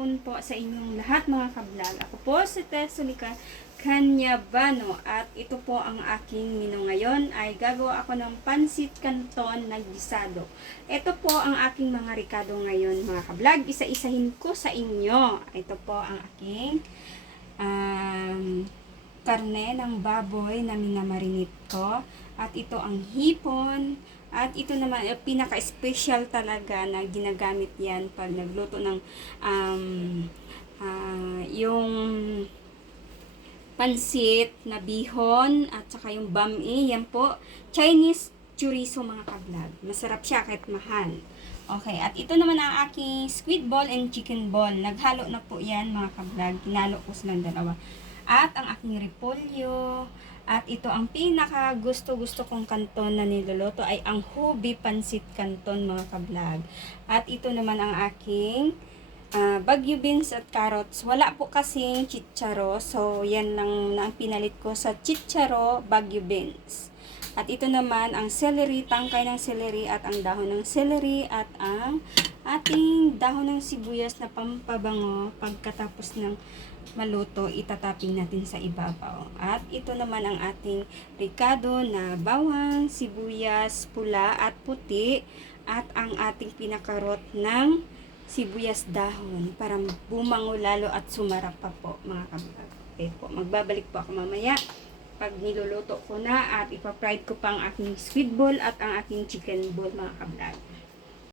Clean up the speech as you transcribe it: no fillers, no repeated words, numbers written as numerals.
hapon po sa inyong lahat mga kablog. Ako po si Tesolika Canyabano at ito po ang aking menu ngayon ay gagawa ako ng pansit canton na gisado. Ito po ang aking mga ricado ngayon mga kablog. Isa-isahin ko sa inyo. Ito po ang aking karne ng baboy na minamarinate ko. At ito ang hipon. At ito naman, pinaka-special talaga na ginagamit yan pag nagluto ng yung pansit na bihon at saka yung bami. Yan po, Chinese chorizo mga kablog. Masarap siya kahit mahal. Okay, at ito naman ang aking squid ball and chicken ball. Naghalo na po yan mga kablog. Hinalo ko silang dalawa. At ang aking repolyo. At ito ang pinaka gusto kong kanton na niluluto ay ang Hobi Pansit Canton mga kablog. At ito naman ang aking Baguio beans at carrots. Wala po kasing chicharo. So yan lang na ang pinalit ko sa chicharo, Baguio beans. At ito naman ang celery, tangkay ng celery at ang dahon ng celery at ang ating dahon ng sibuyas na pampabango. Pagkatapos ng maluto, itataping natin sa ibabaw. At ito naman ang ating ricado na bawang, sibuyas, pula at puti. At ang ating pinakarot ng sibuyas dahon para bumango lalo at sumarap pa po mga kablog. Okay po, magbabalik po ako mamaya pag niluluto ko na at ipa-fried ko pa ang aking squid ball at ang aking chicken ball mga kablog.